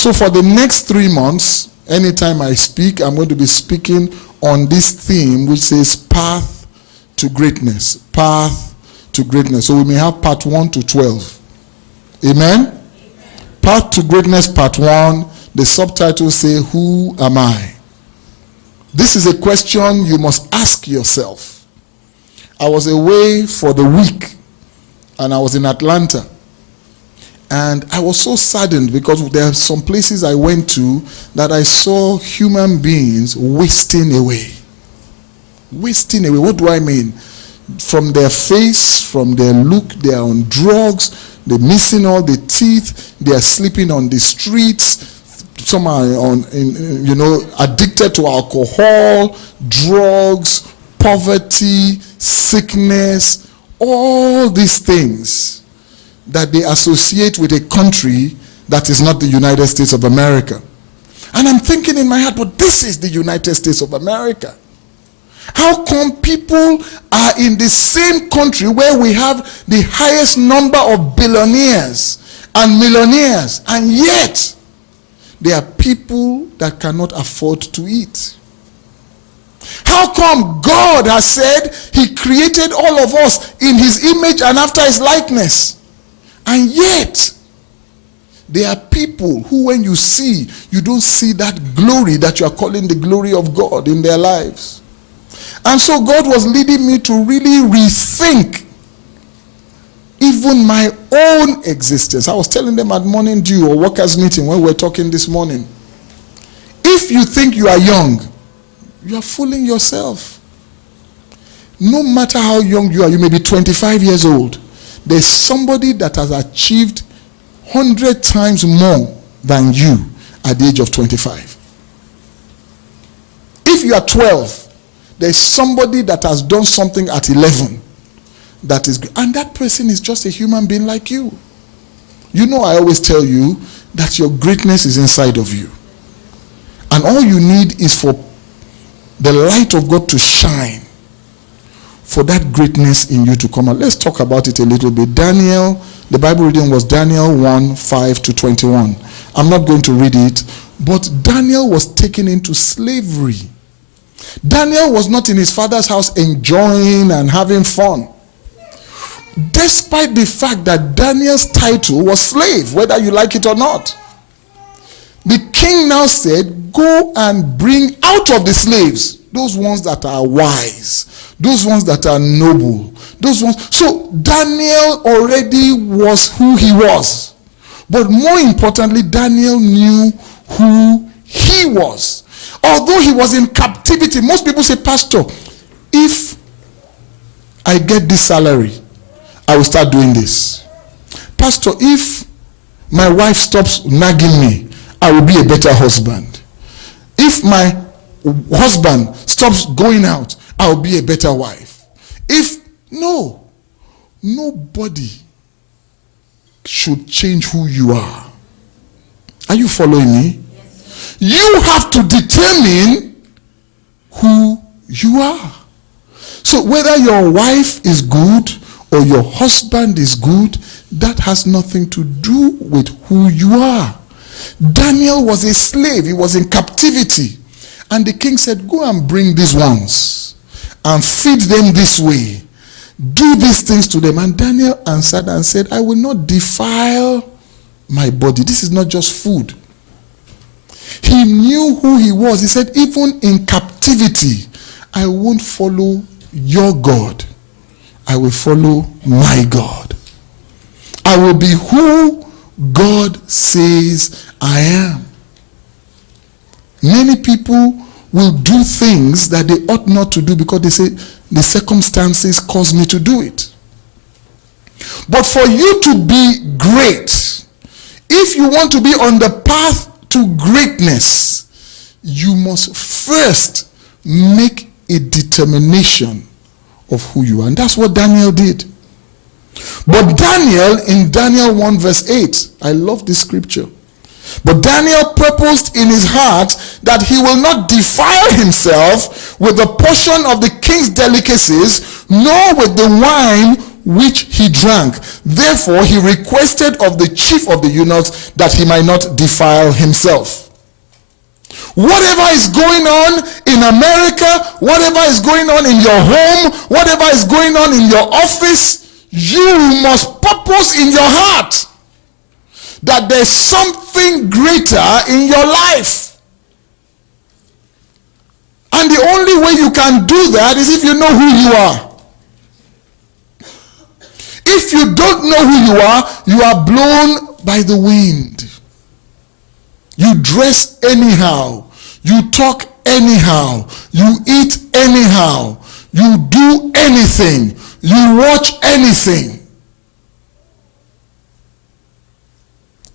So for the next 3 months, anytime I speak, I'm going to be speaking on this theme which says path to greatness. Path to greatness. So we may have part 1 to 12. Amen? Path to greatness, part 1. The subtitles say, who am I? This is a question you must ask yourself. I was away for the week and I was in Atlanta. And I was so saddened because there are some places I went to that I saw human beings wasting away. Wasting away. What do I mean? From their face, from their look, they are on drugs, they're missing all the teeth, they are sleeping on the streets. Some are addicted to alcohol, drugs, poverty, sickness, all these things that they associate with a country that is not the United States of America. And I'm thinking in my heart, but this is the United States of America. How come people are in the same country where we have the highest number of billionaires and millionaires, and yet there are people that cannot afford to eat? How come God has said he created all of us in his image and after his likeness, and yet there are people who, when you see, you don't see that glory that you are calling the glory of God in their lives? And so God was leading me to really rethink even my own existence. I was telling them at morning dew or workers meeting when we were talking this morning, if you think you are young, you are fooling yourself. No matter how young you are, you may be 25 years old. There's somebody that has achieved 100 times more than you at the age of 25. If you are 12, there's somebody that has done something at 11 that is good, and that person is just a human being like you. You know, I always tell you that your greatness is inside of you, and all you need is for the light of God to shine, for that greatness in you to come out. Let's talk about it a little bit. Daniel, the Bible reading was Daniel 1:5-21. I'm not going to read it, but Daniel was taken into slavery. Daniel was not in his father's house enjoying and having fun, despite the fact that Daniel's title was slave, whether you like it or not. The king now said, go and bring out of the slaves those ones that are wise, those ones that are noble, those ones. So Daniel already was who he was, but more importantly, Daniel knew who he was. Although he was in captivity, most people say, Pastor, if I get this salary, I will start doing this. Pastor, if my wife stops nagging me, I will be a better husband. If my husband stops going out, I will be a better wife. Nobody should change who you are. Are you following me? You have to determine who you are. So whether your wife is good or your husband is good, that has nothing to do with who you are. Daniel was a slave. He was in captivity. And the king said, go and bring these ones and feed them this way. Do these things to them. And Daniel answered and said, I will not defile my body. This is not just food. He knew who he was. He said, even in captivity, I won't follow your God. I will follow my God. I will be who God says I am. Many people will do things that they ought not to do because they say, the circumstances cause me to do it. But for you to be great, if you want to be on the path to greatness, you must first make a determination of who you are. And that's what Daniel did. But Daniel, in Daniel 1:8, I love this scripture. But Daniel purposed in his heart that he will not defile himself with the portion of the king's delicacies, nor with the wine which he drank. Therefore he requested of the chief of the eunuchs that he might not defile himself. Whatever is going on in America, whatever is going on in your home, whatever is going on in your office, you must purpose in your heart that there's something greater in your life. And the only way you can do that is if you know who you are. If you don't know who you are blown by the wind. You dress anyhow. You talk anyhow. You eat anyhow. You do anything. You watch anything.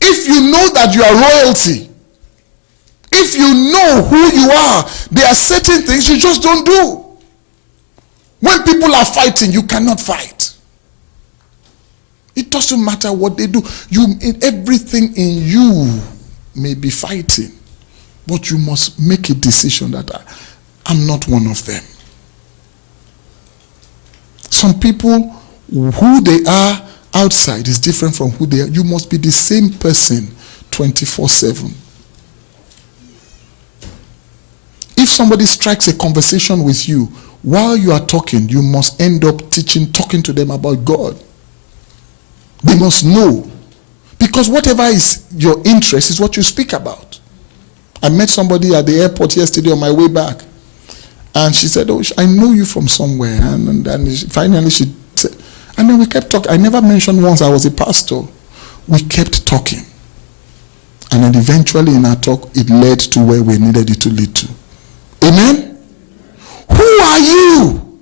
If you know that you are royalty, if you know who you are, there are certain things you just don't do. When people are fighting, you cannot fight. It doesn't matter what they do. Everything in you may be fighting, but you must make a decision that I'm not one of them. Some people, who they are outside is different from who they are. You must be the same person 24/7. If somebody strikes a conversation with you, while you are talking, you must end up talking to them about God. They must know. Because whatever is your interest is what you speak about. I met somebody at the airport yesterday on my way back. And she said, oh, I know you from somewhere. And finally she said, and then we kept talking. I never mentioned once I was a pastor. We kept talking. And then eventually in our talk, it led to where we needed it to lead to. Amen? Who are you?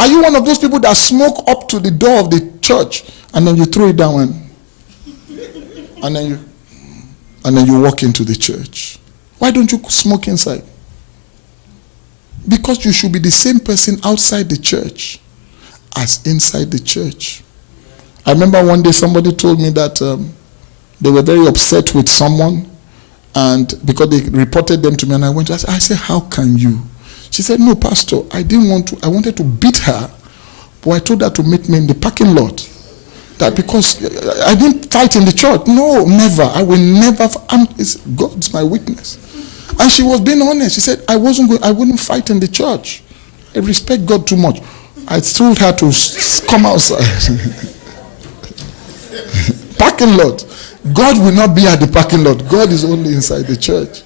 Are you one of those people that smoke up to the door of the church and then you throw it down and then you walk into the church? Why don't you smoke inside? Because you should be the same person outside the church as inside the church. I remember one day somebody told me that they were very upset with someone, and because they reported them to me, and I said, how can you? She said, no, Pastor, I wanted to beat her, but I told her to meet me in the parking lot. That because I didn't fight in the church. No, never. I will never. God's my witness. And she was being honest. She said, I wouldn't fight in the church. I respect God too much. I told her to come outside. Parking lot. God will not be at the parking lot. God is only inside the church.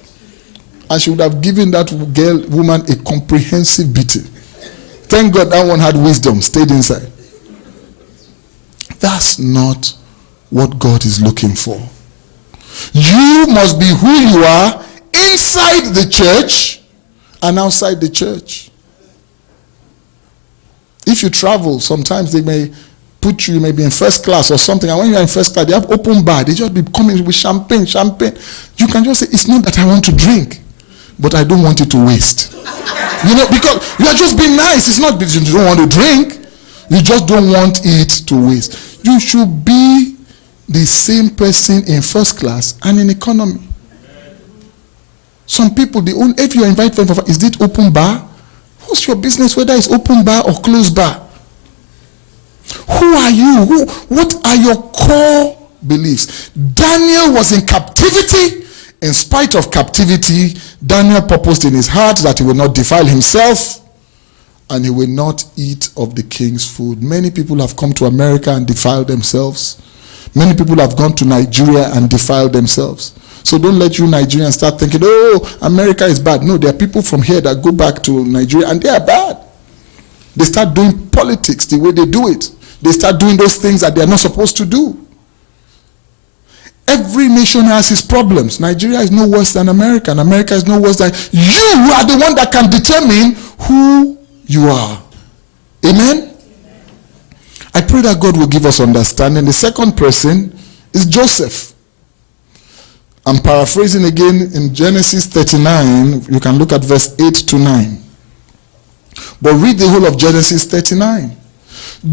And she would have given that woman a comprehensive beating. Thank God that one had wisdom, stayed inside. That's not what God is looking for. You must be who you are inside the church and outside the church. If you travel, sometimes they may put you maybe in first class or something, and when you're in first class, they have open bar. They just be coming with champagne. You can just say, it's not that I want to drink, but I don't want it to waste. Because you are just being nice. It's not that you don't want to drink. You just don't want it to waste. You should be the same person in first class and in economy. Some people, if you invite them, is it open bar? What's your business whether it's open bar or closed bar? Who are you? What are your core beliefs? Daniel was in captivity. In spite of captivity, Daniel purposed in his heart that he will not defile himself and he will not eat of the king's food. Many people have come to America and defiled themselves. Many people have gone to Nigeria and defiled themselves. So don't let you Nigerians start thinking, oh, America is bad. No, there are people from here that go back to Nigeria and they are bad. They start doing politics the way they do it. They start doing those things that they are not supposed to do. Every nation has its problems. Nigeria is no worse than America, and America is no worse than you. Are the one that can determine who you are. Amen? I pray that God will give us understanding. The second person is Joseph. I'm paraphrasing again in Genesis 39. You can look at verse 8 to 9. But read the whole of Genesis 39.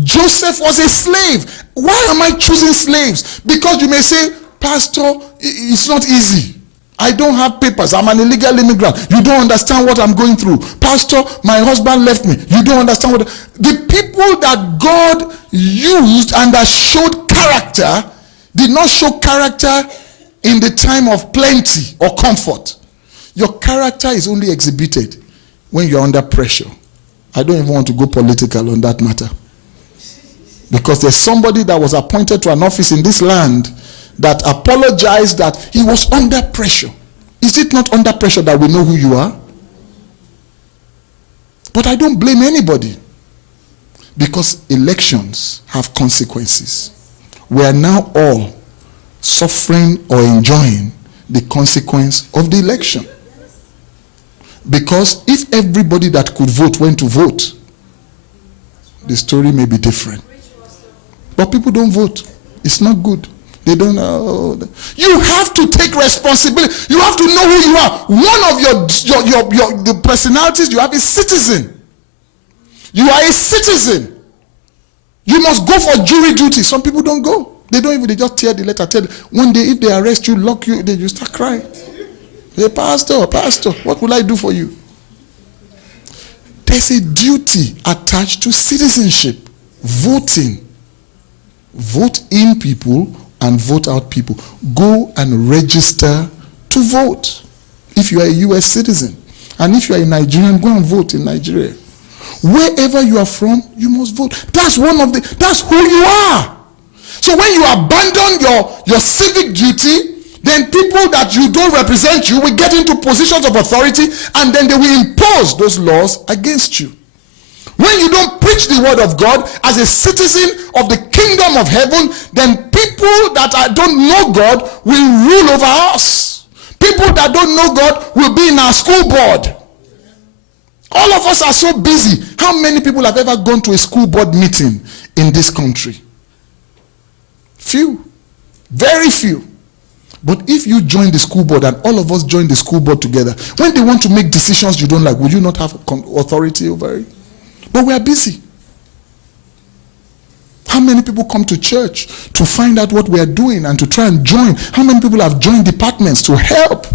Joseph was a slave. Why am I choosing slaves? Because you may say, Pastor, it's not easy. I don't have papers. I'm an illegal immigrant. You don't understand what I'm going through. Pastor, my husband left me. You don't understand what... The people that God used and that showed character did not show character in the time of plenty or comfort. Your character is only exhibited when you're under pressure. I don't even want to go political on that matter. Because there's somebody that was appointed to an office in this land that apologized that he was under pressure. Is it not under pressure that we know who you are? But I don't blame anybody. Because elections have consequences. We are now all suffering or enjoying the consequence of the election. Because if everybody that could vote went to vote, the story may be different. But people don't vote. It's not good. They don't know. You have to take responsibility. You have to know who you are. One of the personalities you have is citizen. You are a citizen. You must go for jury duty. Some people don't go. They don't even, they just tear the letter. Tell you. One day if they arrest you, lock you, then you start crying. Hey, pastor, what will I do for you? There's a duty attached to citizenship. Voting. Vote in people and vote out people. Go and register to vote. If you are a U.S. citizen. And if you are a Nigerian, go and vote in Nigeria. Wherever you are from, you must vote. That's who you are. So when you abandon your civic duty, then people that you don't represent you will get into positions of authority, and then they will impose those laws against you. When you don't preach the word of God as a citizen of the kingdom of heaven, then people that don't know God will rule over us. People that don't know God will be in our school board. All of us are so busy. How many people have ever gone to a school board meeting in this country? Few. Very few. But if you join the school board and all of us join the school board together, when they want to make decisions you don't like, would you not have authority over it? But we are busy. How many people come to church to find out what we are doing and to try and join? How many people have joined departments to help?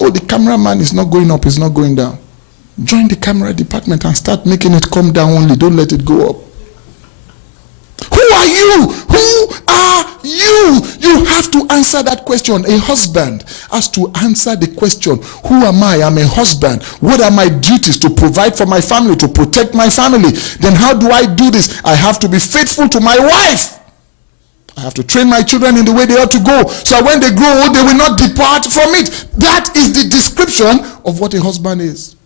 Oh, the cameraman is not going up, it's not going down. Join the camera department and start making it come down only. Don't let it go up. Who are you? Who are you? You have to answer that question. A husband has to answer the question, who am I? I'm a husband. What are my duties? To provide for my family, to protect my family. Then how do I do this? I have to be faithful to my wife. I have to train my children in the way they ought to go, so when they grow old, they will not depart from it. That is the description of what a husband is.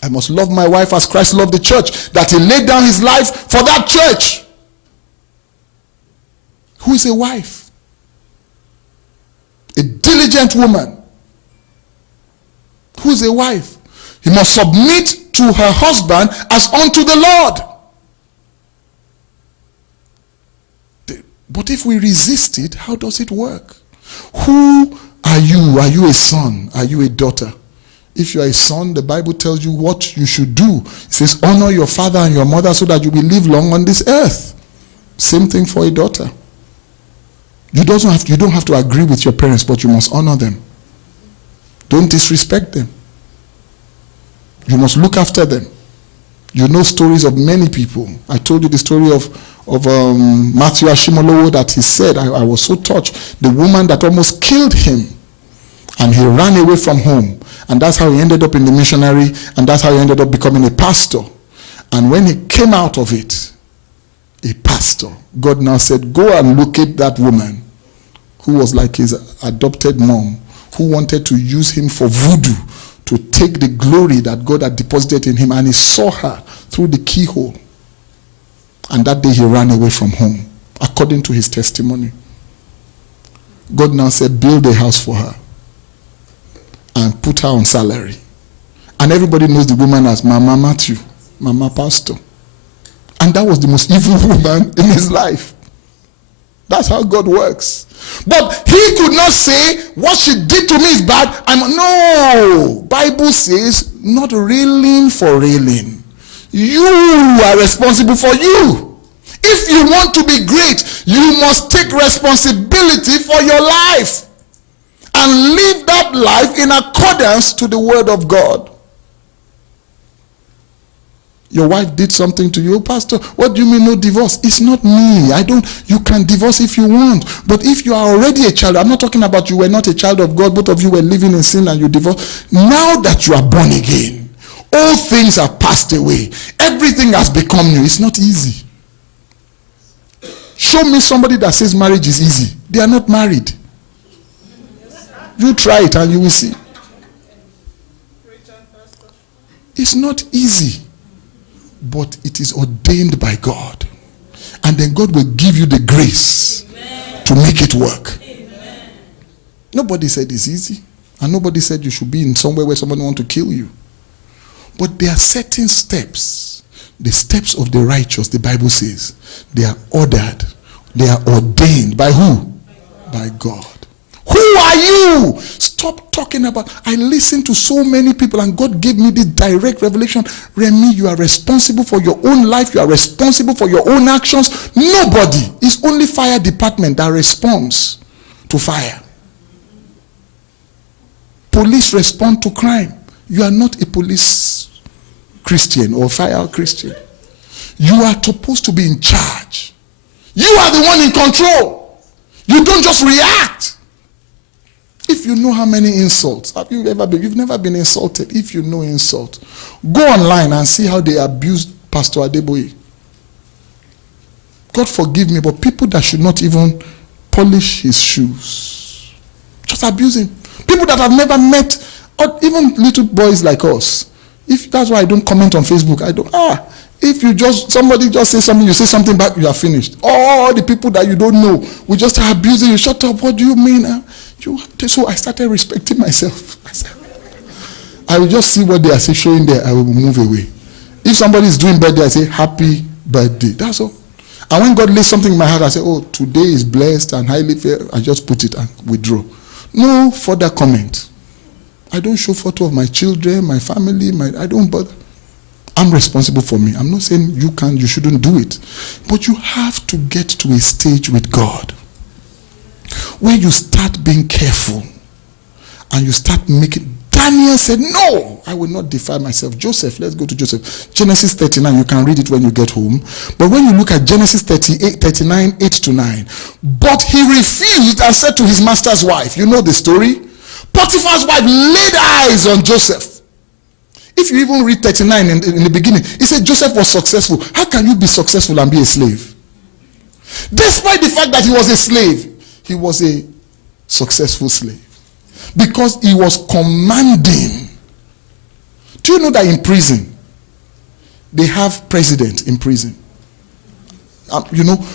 I must love my wife as Christ loved the church, that he laid down his life for that church. Who is a wife? A diligent woman. Who is a wife? He must submit to her husband as unto the Lord. But if we resist it, how does it work? Who are you? Are you a son? Are you a daughter? If you are a son, the Bible tells you what you should do. It says, honor your father and your mother so that you will live long on this earth. Same thing for a daughter. You don't have to agree with your parents, but you must honor them. Don't disrespect them. You must look after them. You know stories of many people. I told you the story of Matthew Ashimolowo, that he said, I was so touched. The woman that almost killed him, and he ran away from home. And that's how he ended up in the missionary, and that's how he ended up becoming a pastor. And when he came out of it, a pastor, God now said, go and locate that woman who was like his adopted mom, who wanted to use him for voodoo, to take the glory that God had deposited in him. And he saw her through the keyhole. And that day he ran away from home, according to his testimony. God now said, build a house for her and put her on salary. And everybody knows the woman as Mama Matthew, Mama Pastor. And that was the most evil woman in his life. That's how God works. But he could not say, what she did to me is bad. No. Bible says, not railing for railing. You are responsible for you. If you want to be great, you must take responsibility for your life. and live that life in accordance to the word of God. Your wife did something to you, Pastor, what do you mean no divorce? It's not me. You can divorce if you want. But if you are already a child, I'm not talking about you were not a child of God, both of you were living in sin and you divorced. Now that you are born again, all things have passed away. Everything has become new. It's not easy. Show me somebody that says marriage is easy. They are not married. You try it and you will see. It's not easy. But it is ordained by God. And then God will give you the grace to make it work. Amen. Nobody said it's easy. And nobody said you should be in somewhere where somebody wants to kill you. But there are certain steps. The steps of the righteous, the Bible says, they are ordered. They are ordained. By who? By God. Who are you? Stop talking about. I listen to so many people and God gave me this direct revelation. Remi, you are responsible for your own life. You are responsible for your own actions. Nobody. It's only fire department that responds to fire. Police respond to crime. You are not a police Christian or fire Christian. You are supposed to be in charge. You are the one in control. You don't just react. If you know how many insults, you've never been insulted. If you know insult, go online and see how they abused Pastor Adeboye. God forgive me, but people that should not even polish his shoes, just abuse him. People that have never met, or even little boys like us. If that's why I don't comment on Facebook, if somebody just say something, you say something back, you are finished. All the people that you don't know will just start abusing you. Shut up, what do you mean? So I started respecting myself. I will just see what they are showing there. I will move away. If somebody is doing birthday, I say, happy birthday. That's all. And when God lays something in my heart, I say, oh, today is blessed and highly favored. I just put it and withdraw. No further comment. I don't show photo of my children, my family. I don't bother. I'm responsible for me. I'm not saying you shouldn't do it. But you have to get to a stage with God where you start being careful and you start making. Daniel said, no, I will not defile myself. Joseph, let's go to Joseph. Genesis 39, you can read it when you get home. But when you look at Genesis 39, 8 to 9, but he refused and said to his master's wife, you know the story? Potiphar's wife laid eyes on Joseph. If you even read 39 in the beginning, it said Joseph was successful. How can you be successful and be a slave? Despite the fact that he was a slave, he was a successful slave. Because he was commanding. Do you know that in prison, they have presidents in prison?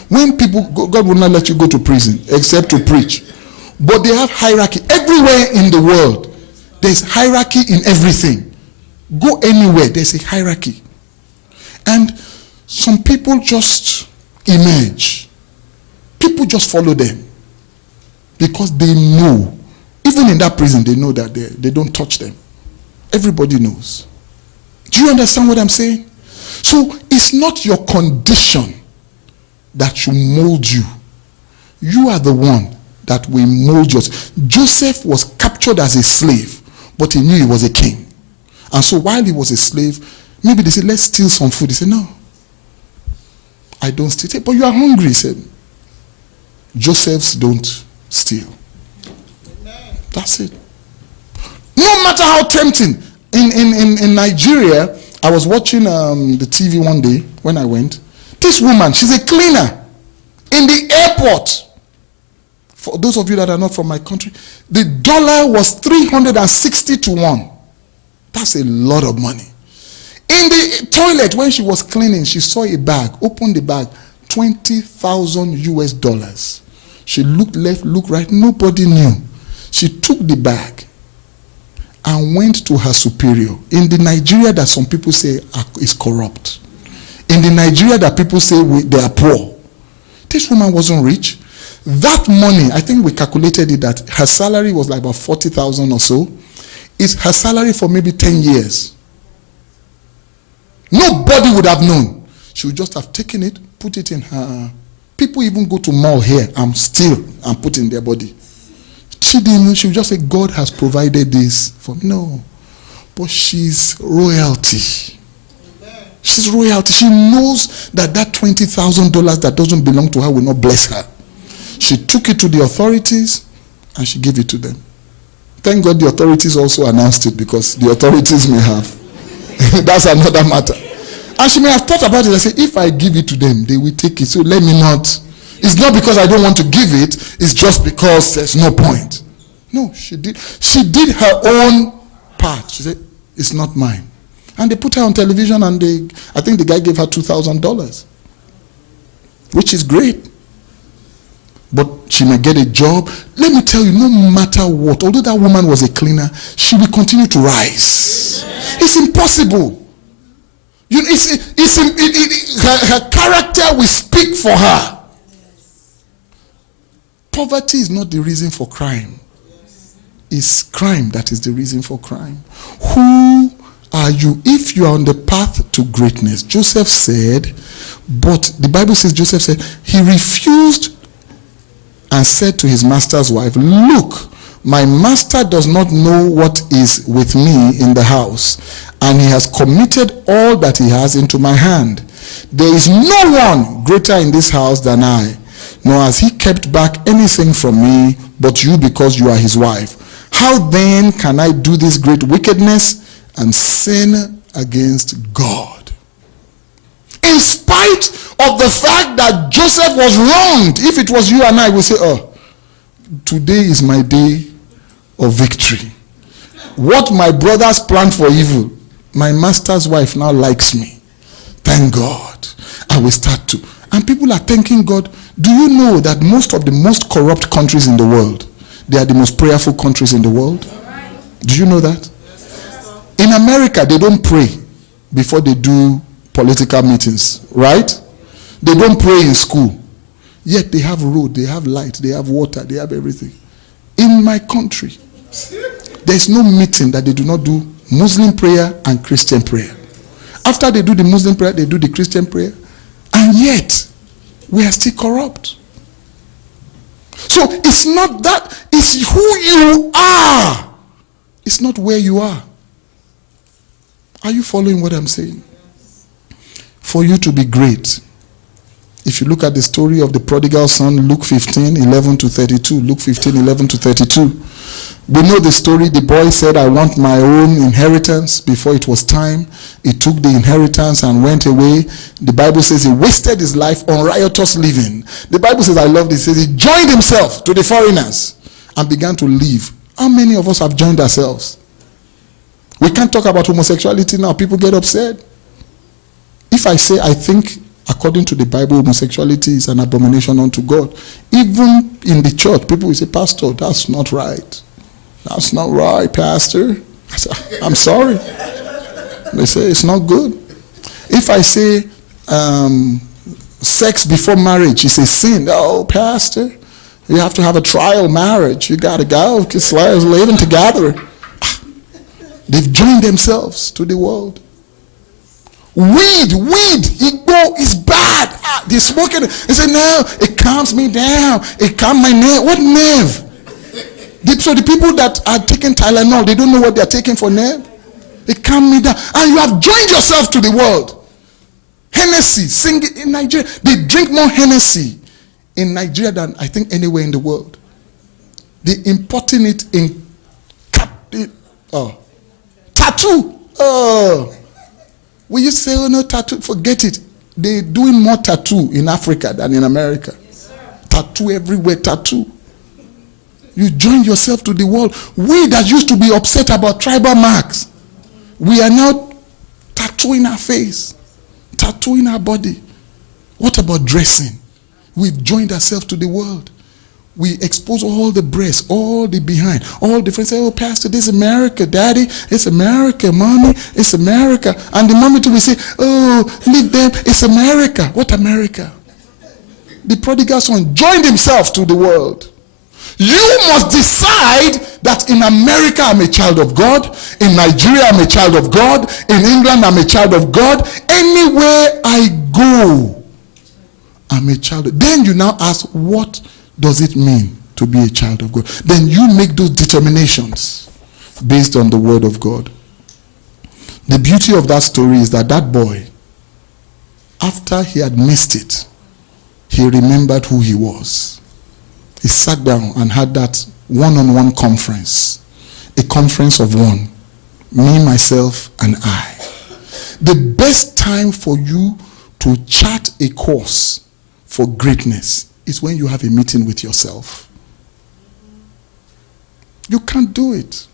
When people, God will not let you go to prison except to preach. But they have hierarchy. Everywhere in the world, there's hierarchy in everything. Go anywhere, there's a hierarchy. And some people just emerge. People just follow them. Because they know. Even in that prison, they know that they don't touch them. Everybody knows. Do you understand what I'm saying? So it's not your condition that should mold you. You are the one that will mold yours. Joseph was captured as a slave, but he knew he was a king. And so while he was a slave, maybe they said, let's steal some food. He said, no, I don't steal. But you are hungry, he said. Josephs don't steal. That's it. No matter how tempting. In Nigeria, I was watching the TV one day when I went. This woman, she's a cleaner in the airport. For those of you that are not from my country, the dollar was 360 to 1. That's a lot of money. In the toilet, when she was cleaning, she saw a bag, opened the bag, $20,000 US. She looked left, looked right, nobody knew. She took the bag and went to her superior. In the Nigeria that some people say is corrupt. In the Nigeria that people say they are poor. This woman wasn't rich. That money, I think we calculated it that her salary was like about 40,000 or so. It's her salary for maybe 10 years. Nobody would have known. She would just have taken it, put it in her. People even go to mall here and steal and put in their body. She didn't. She would just say, God has provided this for me. No. But she's royalty. She's royalty. She knows that $20,000 that doesn't belong to her will not bless her. She took it to the authorities and she gave it to them. Thank God the authorities also announced it, because the authorities may have. That's another matter. And she may have thought about it and say, if I give it to them, they will take it. So let me not. It's not because I don't want to give it. It's just because there's no point. No, she did. She did her own part. She said, it's not mine. And they put her on television, and I think the guy gave her $2,000, which is great. But she may get a job. Let me tell you, no matter what, although that woman was a cleaner, she will continue to rise. It's impossible. Her character will speak for her. Poverty is not the reason for crime. It's crime that is the reason for crime. Who are you? If you are on the path to greatness, Joseph said, but the Bible says Joseph said, he refused and said to his master's wife, look, my master does not know what is with me in the house, and he has committed all that he has into my hand. There is no one greater in this house than I, nor has he kept back anything from me but you, because you are his wife. How then can I do this great wickedness and sin against God? In spite of the fact that Joseph was wronged, if it was you and I, we say, oh, today is my day of victory. What my brothers planned for evil, my master's wife now likes me. Thank God. I will start to. And people are thanking God. Do you know that most of the most corrupt countries in the world, they are the most prayerful countries in the world? Do you know that? In America, they don't pray before they do political meetings, right? They don't pray in school. Yet they have road, they have light, they have water, they have everything. In my country, there's no meeting that they do not do Muslim prayer and Christian prayer. After they do the Muslim prayer, they do the Christian prayer. And yet, we are still corrupt. So it's not that, it's who you are. It's not where you are. Are you following what I'm saying? For you to be great, if you look at the story of the prodigal son, Luke 15, 11 to 32. Luke 15, 11 to 32. We know the story. The boy said, I want my own inheritance before it was time. He took the inheritance and went away. The Bible says he wasted his life on riotous living. The Bible says, I love this. It says he joined himself to the foreigners and began to live. How many of us have joined ourselves? We can't talk about homosexuality now. People get upset. If I say, I think, according to the Bible, homosexuality is an abomination unto God, even in the church, people will say, Pastor, that's not right. That's not right, Pastor. I say, I'm sorry. They say it's not good. If I say sex before marriage is a sin, oh, Pastor, you have to have a trial marriage. You got to go, because living together. They've joined themselves to the world. Weed, Igbo is bad. They smoke it. They say, no, it calms me down. It calms my nerve. What nerve? So the people that are taking Tylenol, they don't know what they're taking for nerve. It calms me down. And you have joined yourself to the world. Hennessy, sing it in Nigeria. They drink more Hennessy in Nigeria than I think anywhere in the world. They're importing it in tattoo. We used to say, oh no, tattoo, forget it. They're doing more tattoo in Africa than in America. Yes, tattoo everywhere, tattoo. You join yourself to the world. We that used to be upset about tribal marks, we are now tattooing our face, tattooing our body. What about dressing? We've joined ourselves to the world. We expose all the breasts, all the behind, all the friends say, oh, Pastor, this is America, Daddy. It's America, Mommy. It's America. And the mommy too will say, oh, leave them. It's America. What America? The prodigal son joined himself to the world. You must decide that in America, I'm a child of God. In Nigeria, I'm a child of God. In England, I'm a child of God. Anywhere I go, I'm a child. Then you now ask, what does it mean to be a child of God. Then you make those determinations based on the word of God. The beauty of that story is that that boy, after he had missed it, he remembered who he was. He sat down and had that one-on-one conference. A conference of one. Me, myself, and I. The best time for you to chart a course for greatness is when you have a meeting with yourself. You can't do it.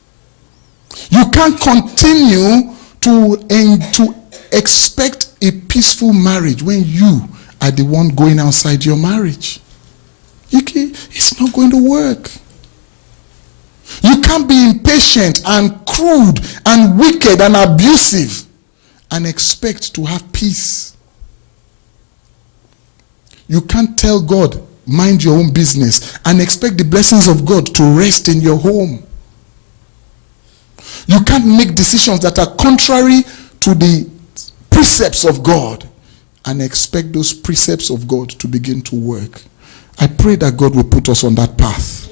You can't continue to expect a peaceful marriage when you are the one going outside your marriage. It's not going to work. You can't be impatient and crude and wicked and abusive and expect to have peace. You can't tell God, mind your own business, and expect the blessings of God to rest in your home. You can't make decisions that are contrary to the precepts of God and expect those precepts of God to begin to work. I pray that God will put us on that path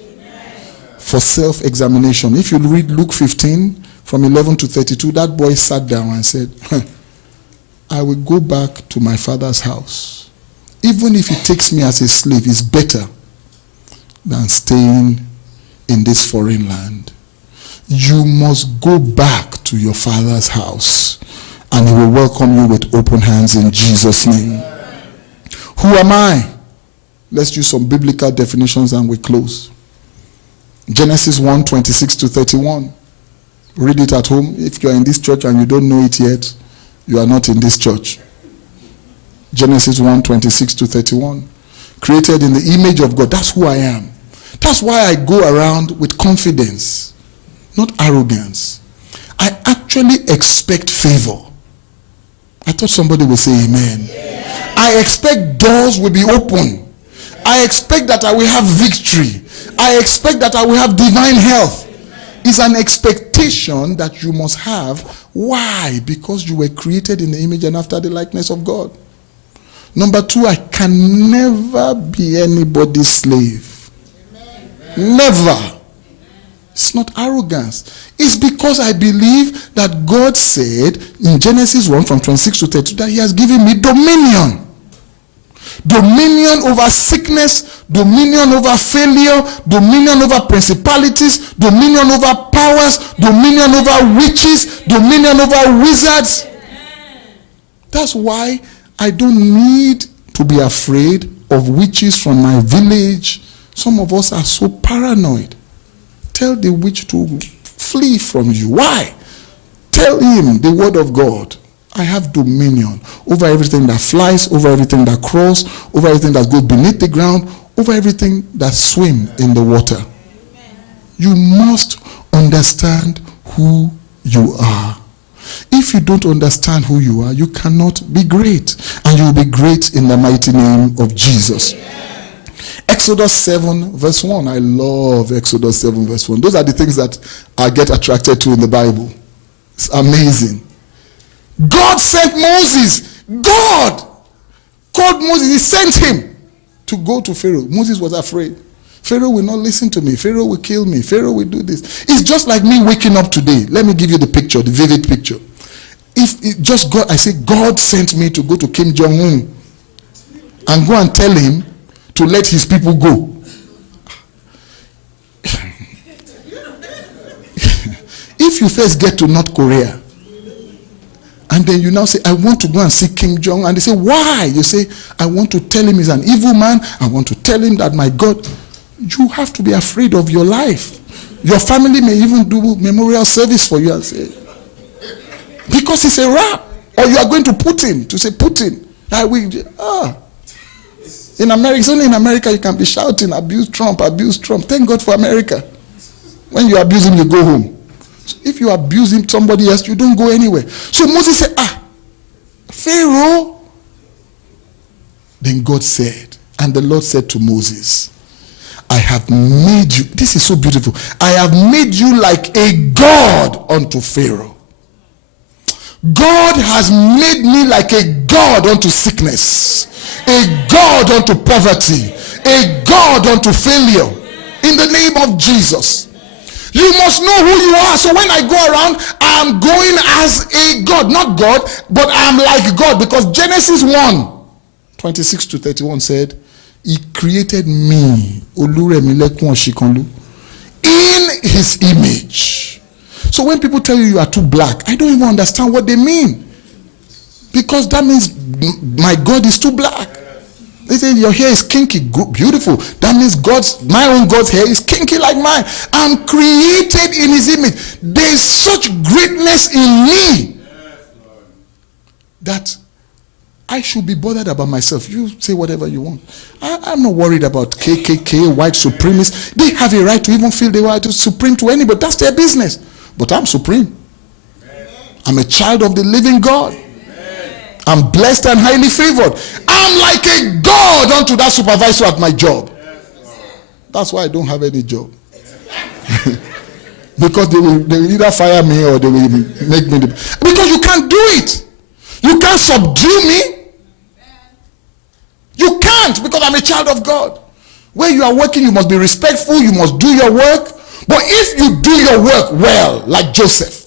for self-examination. If you read Luke 15 from 11 to 32, that boy sat down and said, I will go back to my father's house. Even if he takes me as a slave, it's better than staying in this foreign land. You must go back to your father's house, and he will welcome you with open hands in Jesus' name. Who am I? Let's use some biblical definitions and we close. Genesis 1:26 to 31. Read it at home. If you are in this church and you don't know it yet, you are not in this church. Genesis 1:26 to 31. Created in the image of God. That's who I am. That's why I go around with confidence, not arrogance. I actually expect favor. I thought somebody would say amen. Yeah. I expect doors will be open. I expect that I will have victory. I expect that I will have divine health. It's an expectation that you must have. Why? Because you were created in the image and after the likeness of God. Number two, I can never be anybody's slave. Amen. Never. It's not arrogance. It's because I believe that God said in Genesis 1 from 26 to 32 that he has given me dominion. Dominion over sickness, dominion over failure, dominion over principalities, dominion over powers, dominion over witches, dominion over wizards. That's why I don't need to be afraid of witches from my village. Some of us are so paranoid. Tell the witch to flee from you. Why? Tell him the word of God. I have dominion over everything that flies, over everything that crawls, over everything that goes beneath the ground, over everything that swims in the water. You must understand who you are. If you don't understand who you are, you cannot be great. And you will be great in the mighty name of Jesus. Exodus 7 verse 1. I love Exodus 7 verse 1. Those are the things that I get attracted to in the Bible. It's amazing. God sent Moses. God called Moses. He sent him to go to Pharaoh. Moses was afraid. Pharaoh will not listen to me. Pharaoh will kill me. Pharaoh will do this. It's just like me waking up today. Let me give you the picture, the vivid picture. If it just God, I say, God sent me to go to Kim Jong-un and go and tell him to let his people go. If you first get to North Korea, and then you now say, I want to go and see Kim Jong. And they say, why? You say, I want to tell him he's an evil man. I want to tell him that my God. You have to be afraid of your life. Your family may even do memorial service for you and say, because it's a rap. Or you are going to Putin, to say, Putin. In America, it's only in America you can be shouting, abuse Trump, abuse Trump. Thank God for America. When you abuse him, you go home. So if you abuse him, somebody else, you don't go anywhere. So Moses said, Pharaoh. Then God said, and the Lord said to Moses, I have made you, this is so beautiful, I have made you like a god unto Pharaoh. God has made me like a god unto sickness, a god unto poverty, a god unto failure, in the name of Jesus. You must know who you are. So when I go around, I'm going as a God, not God, but I'm like God, because Genesis 1:26-31 said, he created me, Remi, Oshikanlu, in his image. So when people tell you are too black, I don't even understand what they mean, because that means my God is too black. They say your hair is kinky, good, beautiful. That means my own God's hair is kinky like mine. I'm created in his image. There's such greatness in me that I should be bothered about myself. You say whatever you want. I'm not worried about KKK, white supremacists. They have a right to even feel they are supreme to anybody. That's their business. But I'm supreme. I'm a child of the living God. I'm blessed and highly favored. I'm like a God unto that supervisor at my job. That's why I don't have any job. Because they will either fire me or they will make me. Because you can't do it. You can't subdue me. You can't, because I'm a child of God. Where you are working, you must be respectful. You must do your work. But if you do your work well, like Joseph,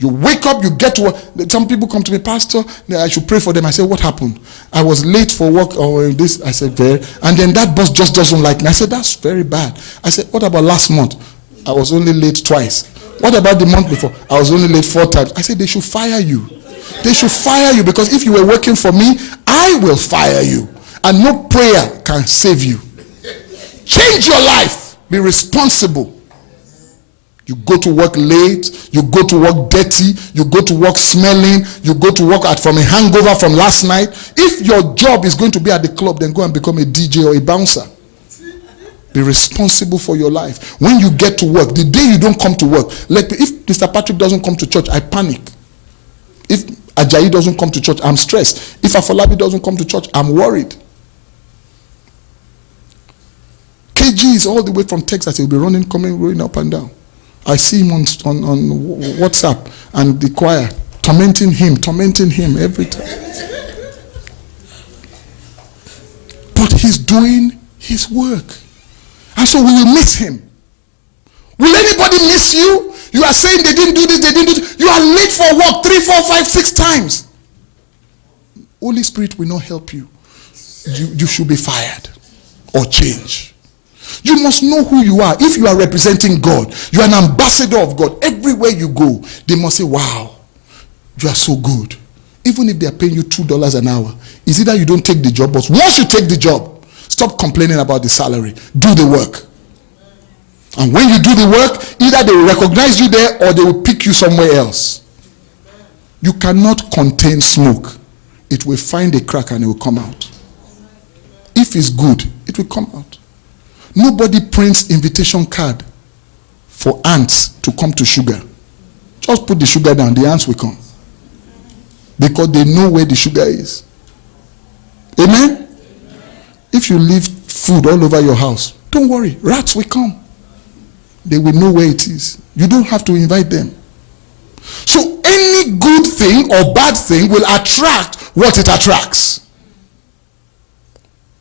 you wake up, you get to work. Some people come to me, Pastor, I should pray for them. I say, what happened? I was late for work or this. I said, very. And then that boss just doesn't like me. I said, that's very bad. I said, what about last month? I was only late twice. What about the month before? I was only late 4 times. I said, they should fire you. They should fire you, because if you were working for me, I will fire you. And no prayer can save you. Change your life. Be responsible. You go to work late, you go to work dirty, you go to work smelling, you go to work from a hangover from last night. If your job is going to be at the club, then go and become a DJ or a bouncer. Be responsible for your life. When you get to work, the day you don't come to work, if Mr. Patrick doesn't come to church, I panic. If Ajayi doesn't come to church, I'm stressed. If Afolabi doesn't come to church, I'm worried. KG is all the way from Texas. He'll be running up and down. I see him on WhatsApp and the choir tormenting him every time. But he's doing his work. And so we will miss him. Will anybody miss you? You are saying they didn't do this, they didn't do this. You are late for work 3, 4, 5, 6 times. Holy Spirit will not help you. You should be fired or change. You must know who you are. If you are representing God, you are an ambassador of God. Everywhere you go, they must say, wow, you are so good. Even if they are paying you $2 an hour, it's either you don't take the job, but once you take the job, stop complaining about the salary. Do the work. And when you do the work, either they will recognize you there or they will pick you somewhere else. You cannot contain smoke. It will find a crack and it will come out. If it's good, it will come out. Nobody prints invitation card for ants to come to sugar. Just put the sugar down, the ants will come. Because they know where the sugar is. Amen? If you leave food all over your house, don't worry, rats will come. They will know where it is. You don't have to invite them. So any good thing or bad thing will attract what it attracts.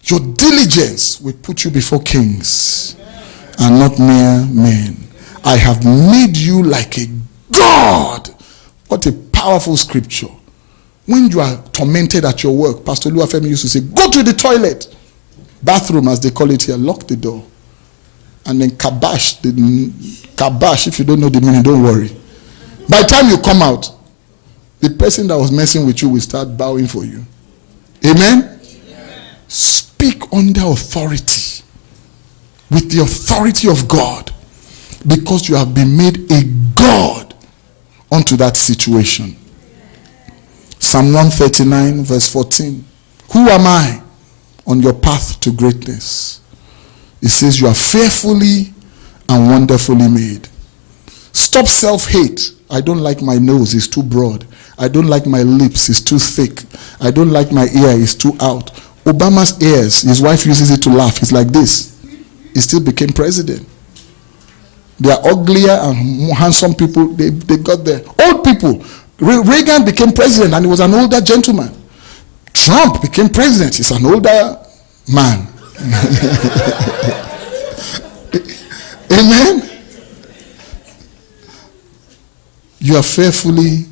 Your diligence will put you before kings and not mere men. I have made you like a God. What a powerful scripture. When you are tormented at your work, Pastor Luafemi used to say, go to the toilet. Bathroom, as they call it here, lock the door. And then kabash, if you don't know the meaning, don't worry. By the time you come out, the person that was messing with you will start bowing for you. Amen? Speak under authority, with the authority of God, because you have been made a God unto that situation. Psalm 139 verse 14. Who am I on your path to greatness? It says you are fearfully and wonderfully made. Stop self-hate. I don't like my nose, it's too broad. I don't like my lips, it's too thick. I don't like my ear, it's too out. Obama's ears, his wife uses it to laugh. He's like this. He still became president. They are uglier and more handsome people. They got there. Old people. Reagan became president and he was an older gentleman. Trump became president. He's an older man. Amen. You are fearfully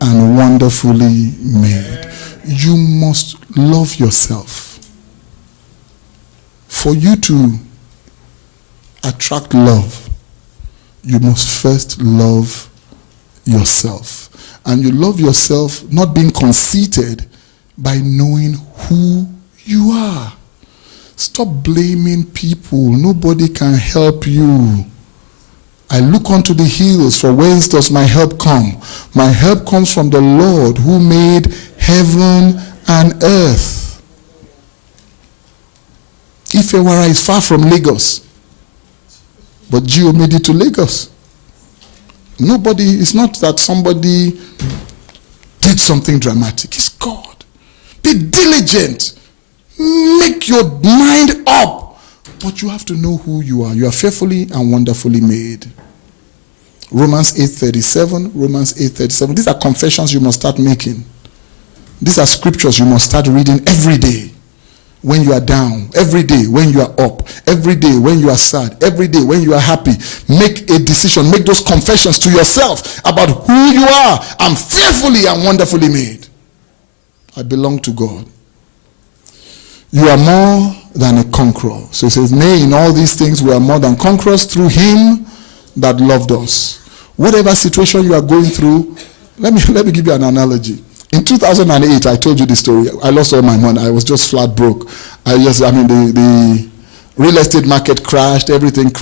and wonderfully made. You must love yourself. For you to attract love, you must first love yourself. And you love yourself not being conceited by knowing who you are. Stop blaming people. Nobody can help you. I look unto the hills, for whence does my help come? My help comes from the Lord who made heaven and earth. Ifewara is far from Lagos, but Gio made it to Lagos. Nobody, it's not that somebody did something dramatic. It's God. Be diligent. Make your mind up. But you have to know who you are. You are fearfully and wonderfully made. Romans 8:37. Romans 8:37. These are confessions you must start making. These are scriptures you must start reading every day. When you are down, every day when you are up, every day when you are sad, every day when you are happy. Make a decision. Make those confessions to yourself about who you are. I'm fearfully and wonderfully made. I belong to God. You are more than a conqueror. So it says, nay, in all these things we are more than conquerors through him that loved us. Whatever situation you are going through, let me give you an analogy. In 2008, I told you the story. I lost all my money. I was just flat broke. The real estate market crashed, everything.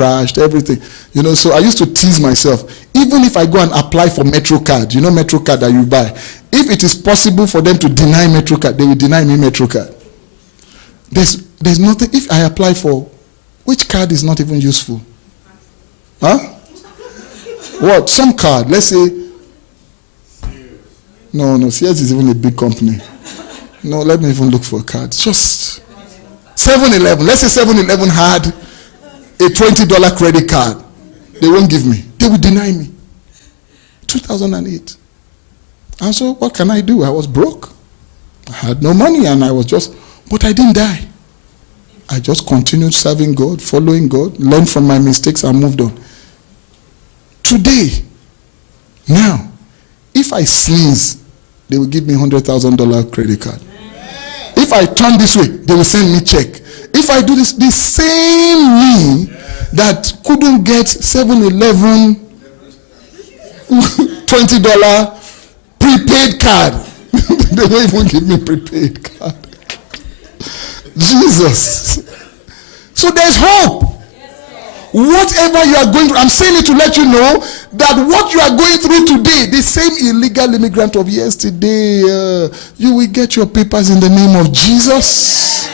You know, so I used to tease myself. Even if I go and apply for MetroCard, you know MetroCard that you buy, if it is possible for them to deny MetroCard, they will deny me MetroCard. There's nothing. If I apply for, which card is not even useful? Huh? What? Some card. Let's say. No. Sears is even a big company. No, let me even look for a card. Just 7-Eleven. Let's say 7-Eleven had a $20 credit card. They won't give me. They will deny me. 2008. And so what can I do? I was broke. I had no money and I was just. But I didn't die. I just continued serving God, following God, learned from my mistakes and moved on. Today, now, if I sneeze, they will give me $100,000 credit card. If I turn this way, they will send me check. If I do this, the same me that couldn't get 7-Eleven $20 prepaid card. They won't even give me prepaid card. Jesus. So there's hope. Whatever you are going through, I'm saying it to let you know that what you are going through today, the same illegal immigrant of yesterday, you will get your papers in the name of Jesus.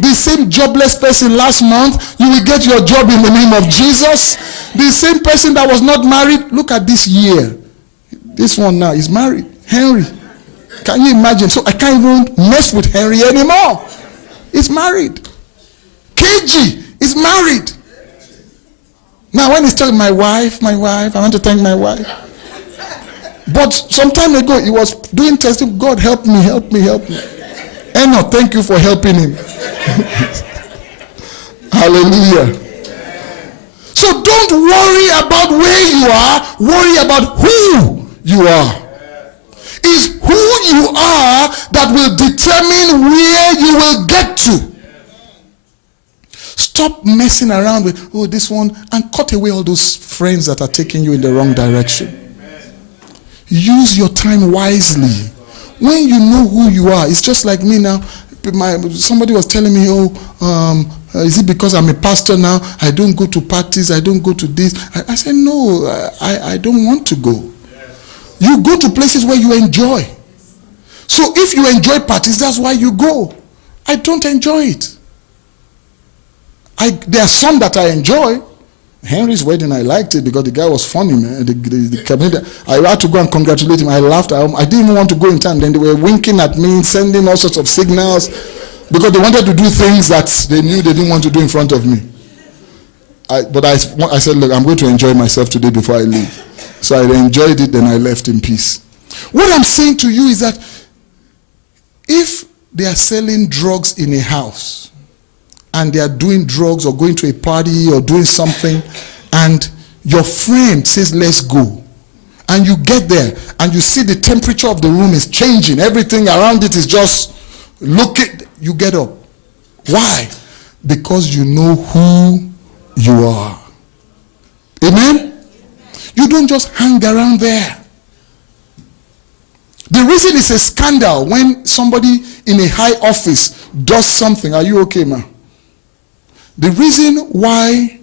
The same jobless person last month, you will get your job in the name of Jesus. The same person that was not married, look at this year. This one now is married. Henry. Can you imagine? So I can't even mess with Henry anymore. He's married. KG is married. Now when he's telling my wife, I want to thank my wife. But some time ago, he was doing testing. God, help me. Eno, thank you for helping him. Hallelujah. So don't worry about where you are. Worry about who you are. It's who you are that will determine where you will get to. Stop messing around with, this one, and cut away all those friends that are taking you in the wrong direction. Use your time wisely. When you know who you are, it's just like me now. Somebody was telling me, is it because I'm a pastor now? I don't go to parties, I don't go to this. I said, no, I don't want to go. You go to places where you enjoy. So if you enjoy parties, that's why you go. I don't enjoy it. There are some that I enjoy. Henry's wedding, I liked it because the guy was funny, man. The comedian, I had to go and congratulate him. I laughed. I didn't even want to go in time. Then they were winking at me, sending all sorts of signals because they wanted to do things that they knew they didn't want to do in front of me. But I said, look, I'm going to enjoy myself today before I leave. So I enjoyed it, then I left in peace. What I'm saying to you is that if they are selling drugs in a house, and they are doing drugs or going to a party or doing something, and your friend says, let's go. And you get there and you see the temperature of the room is changing. Everything around it is just looking. You get up. Why? Because you know who you are. Amen? You don't just hang around there. The reason it's a scandal when somebody in a high office does something. Are you okay, ma? The reason why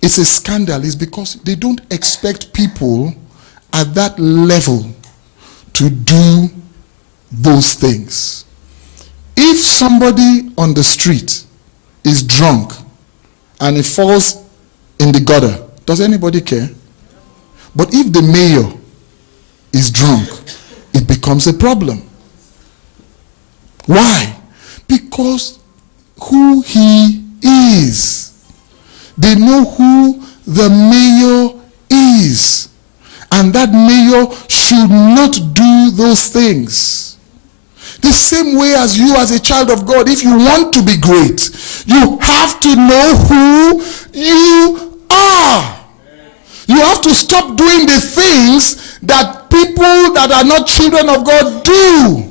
it's a scandal is because they don't expect people at that level to do those things. If somebody on the street is drunk and he falls in the gutter, does anybody care? But if the mayor is drunk, it becomes a problem. Why? Because who he is. They know who the mayor is. And that mayor should not do those things. The same way as you as a child of God, if you want to be great, you have to know who you are. You have to stop doing the things that people that are not children of God do.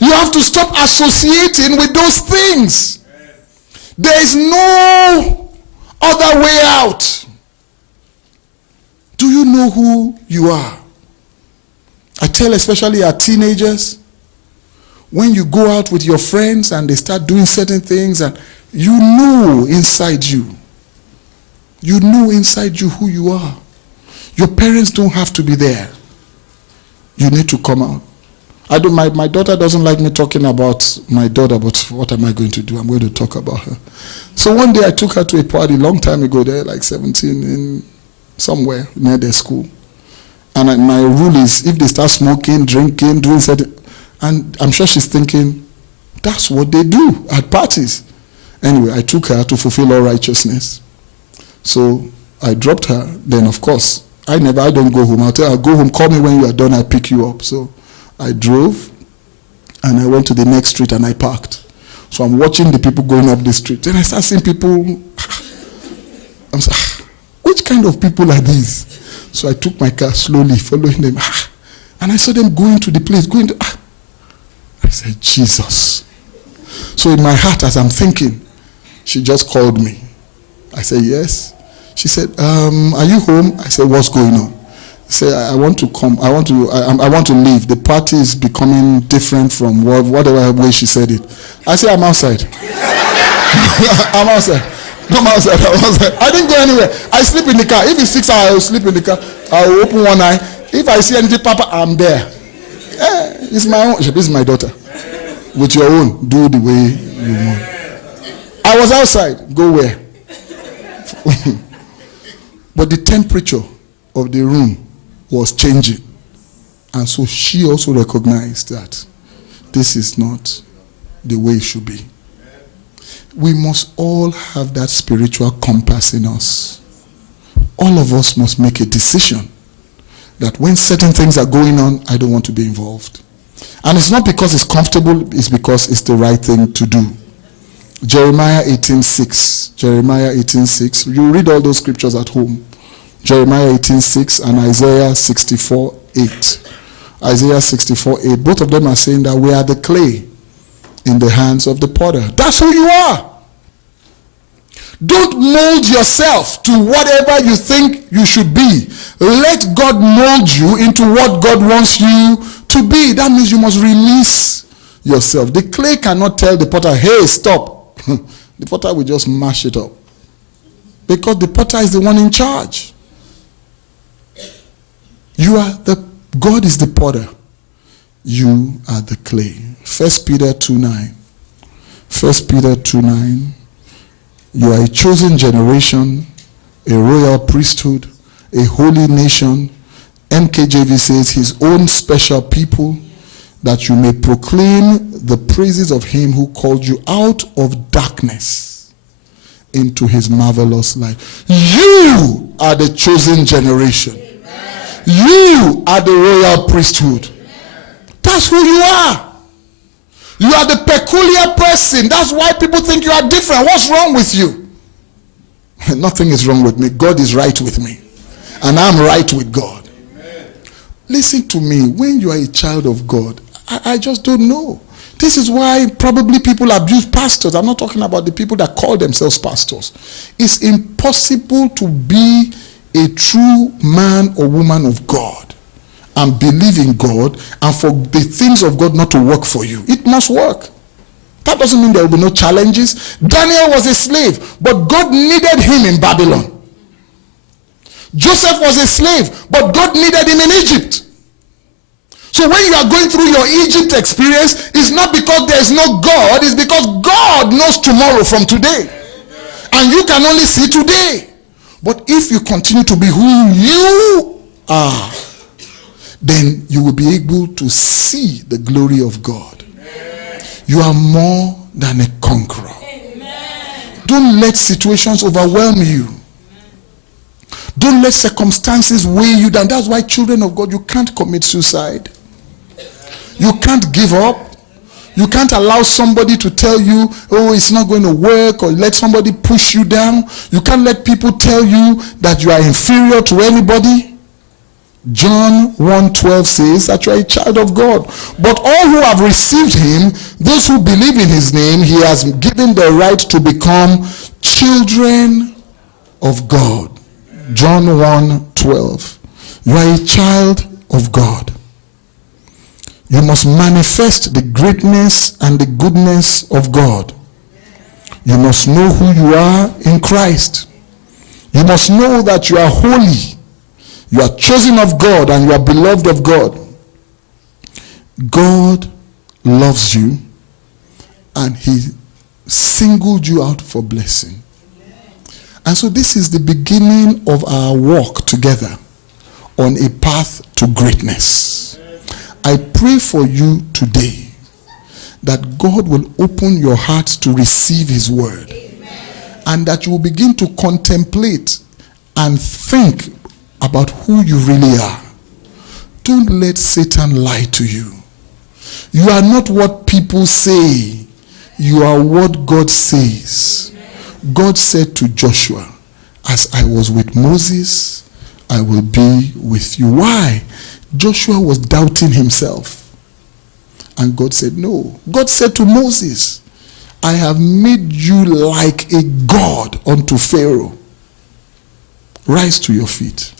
You have to stop associating with those things. There is no other way out. Do you know who you are? I tell especially our teenagers, when you go out with your friends and they start doing certain things, and you know inside you who you are. Your parents don't have to be there. You need to come out. My daughter doesn't like me talking about my daughter, but what am I going to do? I'm going to talk about her. So one day I took her to a party long time ago there, like 17, in somewhere near their school. And my rule is, if they start smoking, drinking, doing certain, and I'm sure she's thinking, that's what they do at parties. Anyway, I took her to fulfill all righteousness. So I dropped her. Then of course, I don't go home. I'll tell her, go home, call me when you are done, I pick you up. So I drove and I went to the next street and I parked. So I'm watching the people going up the street. Then I start seeing people. I'm saying, which kind of people are these? So I took my car slowly, following them. And I saw them going to the place, I said, Jesus. So in my heart, as I'm thinking, she just called me. I said, yes. She said, are you home? I said, what's going on? Say, I want to come. I want to leave. The party is becoming different from whatever way she said it. I said, I'm outside. I'm outside. I'm outside. I didn't go anywhere. I sleep in the car. If it's 6 hours, I will sleep in the car. I will open one eye. If I see anything, Papa, I'm there. It's my own. This is my daughter. With your own, do the way you want. I was outside. Go where? But the temperature of the room was changing. And so she also recognized that this is not the way it should be. We must all have that spiritual compass in us. All of us must make a decision that when certain things are going on, I don't want to be involved. And it's not because it's comfortable, it's because it's the right thing to do. Jeremiah 18:6. Jeremiah 18:6. You read all those scriptures at home. Jeremiah 18:6 and Isaiah 64:8. Isaiah 64:8. Both of them are saying that we are the clay in the hands of the potter. That's who you are. Don't mold yourself to whatever you think you should be. Let God mold you into what God wants you to be. That means you must release yourself. The clay cannot tell the potter, hey, stop. The potter will just mash it up. Because the potter is the one in charge. God is the potter. You are the clay. 1 Peter 2:9. 1 Peter 2:9. You are a chosen generation, a royal priesthood, a holy nation. NKJV says his own special people, that you may proclaim the praises of him who called you out of darkness into his marvelous light. You are the chosen generation. You are the royal priesthood. That's who you are. You are the peculiar person. That's why people think you are different. What's wrong with you? Nothing is wrong with me. God is right with me. And I'm right with God. Amen. Listen to me. When you are a child of God, I just don't know. This is why probably people abuse pastors. I'm not talking about the people that call themselves pastors. It's impossible to be a true man or woman of God and believe in God and for the things of God not to work for you. It must work. That doesn't mean there will be no challenges. Daniel was a slave, but God needed him in Babylon. Joseph was a slave, but God needed him in Egypt. So when you are going through your Egypt experience, it's not because there is no God, it's because God knows tomorrow from today. And you can only see today. But if you continue to be who you are, then you will be able to see the glory of God. You are more than a conqueror. Don't let situations overwhelm you. Don't let circumstances weigh you down. That's why, children of God, you can't commit suicide. You can't give up. You can't allow somebody to tell you, oh, it's not going to work, or let somebody push you down. You can't let people tell you that you are inferior to anybody. John 1:12 says that you are a child of God. But all who have received him, those who believe in his name, he has given the right to become children of God. John 1:12. You are a child of God. You must manifest the greatness and the goodness of God. You must know who you are in Christ. You must know that you are holy. You are chosen of God and you are beloved of God. God loves you and he singled you out for blessing. And so this is the beginning of our walk together on a path to greatness. I pray for you today that God will open your heart to receive his word. Amen. And that you will begin to contemplate and think about who you really are. Don't let Satan lie to you. You are not what people say. You are what God says. God said to Joshua, as I was with Moses, I will be with you. Why? Joshua was doubting himself. And God said, no. God said to Moses, I have made you like a god unto Pharaoh. Rise to your feet.